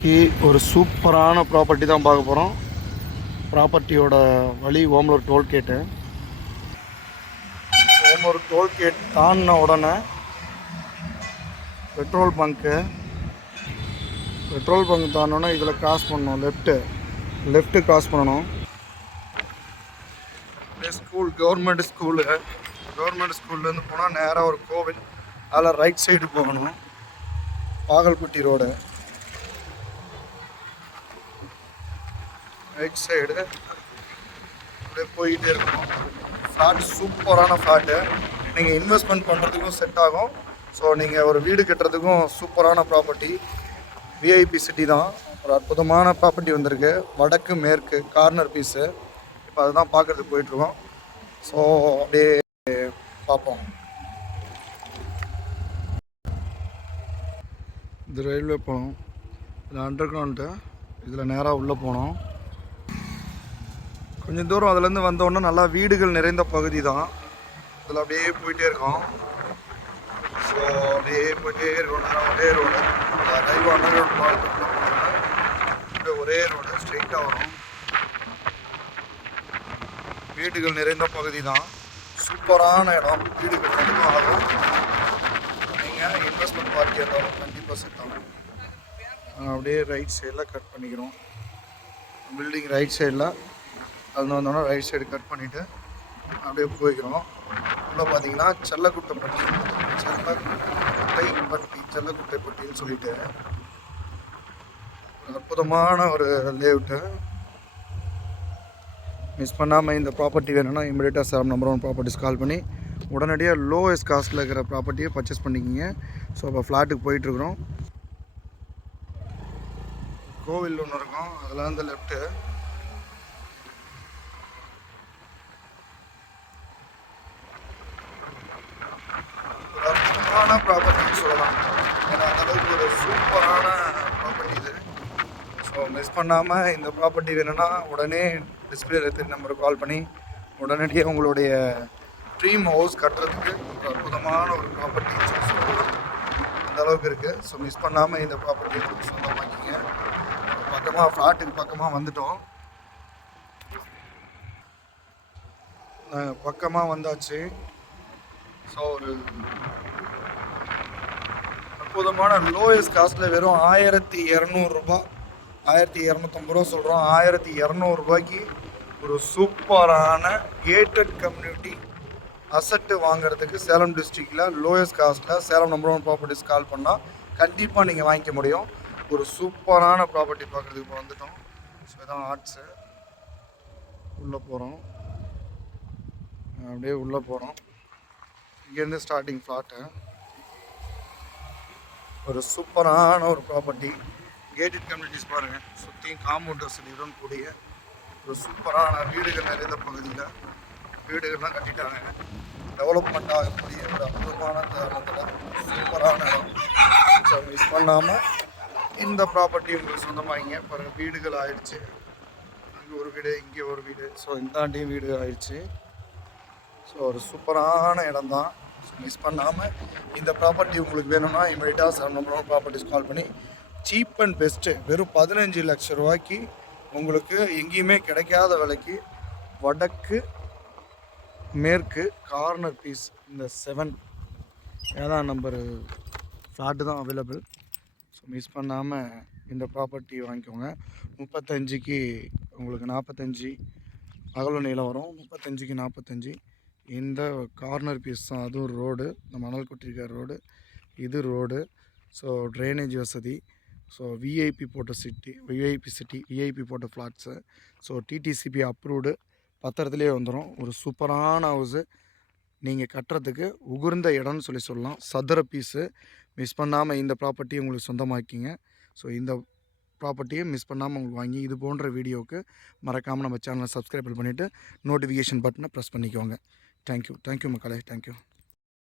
ஒரு சூப்பரான ப்ராப்பர்ட்டி தான் பார்க்க போகிறோம் ப்ராப்பர்ட்டியோட வழி ஓமலூர் டோல்கேட்டு ஓமலூர் டோல்கேட் தாண்டின உடனே பெட்ரோல் பங்க்கு பெட்ரோல் பங்க் தாண்டினோடனே இதில் கிராஸ் பண்ணணும். லெஃப்ட்டு லெஃப்ட்டு கிராஸ் பண்ணணும். ஸ்கூல் கவர்மெண்ட் ஸ்கூலு கவர்மெண்ட் ஸ்கூல்லேருந்து போனால் நேராக ஒரு கோவில். அதில் ரைட் சைடு போகணும். பாகல்குட்டி ரோடு ரைட் சைடு அப்படியே போயிட்டே இருக்கும். ஃப்ளாட் சூப்பரான ஃப்ளாட்டு நீங்கள் இன்வெஸ்ட்மெண்ட் பண்ணுறதுக்கும் செட் ஆகும். ஸோ நீங்கள் ஒரு வீடு கட்டுறதுக்கும் சூப்பரான ப்ராப்பர்ட்டி விஐபி சிட்டி தான். ஒரு அற்புதமான ப்ராப்பர்ட்டி வந்திருக்கு. வடக்கு மேற்கு கார்னர் பீஸு இப்போ அதுதான் பார்க்குறதுக்கு போயிட்டுருக்கோம் ஸோ அப்படியே பார்ப்போம். இது ரயில்வே போனோம் இதில் அண்டர் கிரவுண்டு இதில் நேராக உள்ளே போனோம் கொஞ்சம் தூரம் அதுலேருந்து வந்தோடனே நல்லா வீடுகள் நிறைந்த பகுதி தான். அதில் அப்படியே போயிட்டே இருக்கோம். ஸோ அப்படியே போயிட்டே இருக்கோம். நேரம் ஒரே ரோடு ரயில்வே அண்டர் ரோடு அப்படியே ஒரே ரோடு ஸ்ட்ரெயிட்டாக வரும். வீடுகள் நிறைந்த பகுதி தான். சூப்பரான இடம். வீடுகள் கண்டிப்பாக ஆகும். நீங்கள் இன்வெஸ்ட்மெண்ட் பார்ட்டி இருந்தாலும் கண்டிப்பாக செட் ஆகும். அப்படியே ரைட் சைடில் கட் பண்ணிக்கிறோம். பில்டிங் ரைட் சைடில் அது வந்தோடனே ரைட் சைடு கட் பண்ணிவிட்டு அப்படியே போய்க்கிறோம் உள்ளே பார்த்தீங்கன்னா செல்லக்குட்டைப்பட்டி செல்லக்குட்டைப்பட்டி செல்லக்குட்டைப்பட்டின்னு சொல்லிட்டு ஒரு அற்புதமான ஒரு லேஅவுட்டு மிஸ் பண்ணாமல் இந்த ப்ராப்பர்ட்டி வேணும்னா இமீடியட்டாக sir number one properties call பண்ணி உடனடியாக லோவஸ்ட் காஸ்ட்டில் இருக்கிற ப்ராப்பர்ட்டியை பர்ச்சேஸ் பண்ணிக்கிங்க. ஸோ இப்போ ஃப்ளாட்டுக்கு போயிட்டுருக்குறோம் கோவில் ஒன்று இருக்கும். அதில் வந்து லெஃப்ட்டு ஒரு சூப்பரான ப்ராப்பர்ட்டின்னு சொல்லலாம். ஏன்னா அந்தளவுக்கு ஒரு சூப்பரான ப்ராப்பர்ட்டி இது. ஸோ மிஸ் பண்ணாமல் இந்த ப்ராப்பர்ட்டி வேணும்னா உடனே டிஸ்பிளே இருக்கிற நம்பருக்கு கால் பண்ணி உடனடியாக உங்களுடைய ட்ரீம் ஹவுஸ் கட்டுறதுக்கு ஒரு அற்புதமான ஒரு ப்ராப்பர்ட்டி சொல்லலாம். அந்த அளவுக்கு இருக்குது ஸோ மிஸ் பண்ணாமல் இந்த ப்ராப்பர்ட்டியை சொந்தமாக்கிங்க பக்கமாக ஃப்ளாட்டுக்கு பக்கமாக வந்துட்டோம். பக்கமாக வந்தாச்சு. ஸோ ஒரு அற்புதமான லோயஸ்ட் காஸ்ட்டில் வெறும் ஆயிரத்தி இரநூறுபா ஆயிரத்தி இரநூத்தம்பது ரூபா சொல்கிறோம் ஆயிரத்தி இரநூறுபாய்க்கு ஒரு சூப்பரான கேட்டட் கம்யூனிட்டி அசட்டு வாங்குறதுக்கு சேலம் டிஸ்ட்ரிக்டில் lowest காஸ்ட்டில் Salem number one properties call பண்ணால் கண்டிப்பாக நீங்கள் வாங்கிக்க முடியும். ஒரு சூப்பரான ப்ராப்பர்ட்டி பார்க்குறதுக்கு இப்போ வந்துட்டோம். ஸோ இதான் ஆர்ட்ஸு உள்ளே போகிறோம் அப்படியே உள்ளே போகிறோம் இங்கேருந்து ஸ்டார்டிங் ஃப்ளாட்டு ஒரு சூப்பரான ஒரு ப்ராப்பர்ட்டி கேட்டட் கம்யூனிட்டிஸ் பாருங்கள் சுற்றியும் காம்பவுண்ட் வசதியுடன் கூடிய ஒரு சூப்பரான வீடுகள் நிறைந்த பகுதியில் வீடுகள்லாம் கட்டிட்டாங்க. டெவலப்மெண்ட் ஆகக்கூடிய ஒரு அற்புதமான தருணத்தில் சூப்பரான இடம். மிஸ் பண்ணாமல் இந்த ப்ராப்பர்ட்டி உங்களுக்கு சொந்தமாகிங்க பாருங்கள் வீடுகள் ஆயிடுச்சு. அங்கே ஒரு வீடு இங்கே ஒரு வீடு. ஸோ இந்தாண்டியும் வீடு ஆயிடுச்சு. ஸோ ஒரு சூப்பரான இடம் தான் மிஸ் பண்ணாமல் இந்த ப்ராப்பர்ட்டி உங்களுக்கு வேணும்னா இமீடியட்டாக செவன் நம்பர் ப்ராப்பர்ட்டிஸ் கால் பண்ணி சீப் அண்ட் பெஸ்ட்டு வெறும் பதினஞ்சு லட்ச ரூபாய்க்கு உங்களுக்கு எங்கேயுமே கிடைக்காத விலைக்கு வடக்கு மேற்கு கார்னர் பீஸ் இந்த செவன் ஏழாம் நம்பர் ஃப்ளாட்டு தான் அவைலபிள் ஸோ மிஸ் பண்ணாமல் இந்த ப்ராப்பர்ட்டி வாங்கிக்கோங்க. முப்பத்தஞ்சுக்கு உங்களுக்கு நாற்பத்தஞ்சி அகல நிலம் வரும். முப்பத்தஞ்சுக்கு நாற்பத்தஞ்சி இந்த கார்னர் பீஸ் தான். அதுவும் ரோடு இந்த மணல் கொட்டிருக்கிற ரோடு இது ரோடு ஸோ ட்ரைனேஜ் வசதி. ஸோ விஐபி போட்ட சிட்டி விஐபி சிட்டி விஐபி போட்ட ஃப்ளாட்ஸு ஸோ டிடிசிபி அப்ரூவ்டு பத்திரத்துலேயே வந்துடும் ஒரு சூப்பரான ஹவுஸு நீங்கள் கட்டுறதுக்கு உகுர்ந்த இடம்னு சொல்லி சொல்லலாம். சதுர பீஸு மிஸ் பண்ணாமல் இந்த ப்ராப்பர்ட்டியை உங்களுக்கு சொந்தமாக்கிங்க. ஸோ இந்த ப்ராப்பர்ட்டியை மிஸ் பண்ணாமல் உங்களுக்கு வாங்கி இது போன்ற வீடியோவுக்கு மறக்காமல் நம்ம சேனலை சப்ஸ்கிரைப் பண்ணிவிட்டு நோட்டிஃபிகேஷன் பட்டனை ப்ரெஸ் பண்ணிக்கோங்க. ಥ್ಯಾಂಕ್ ಯು ಥ್ಯಾಂಕ್ ಯು ಮಕ್ಕಳೇ ಥ್ಯಾಂಕ್ ಯು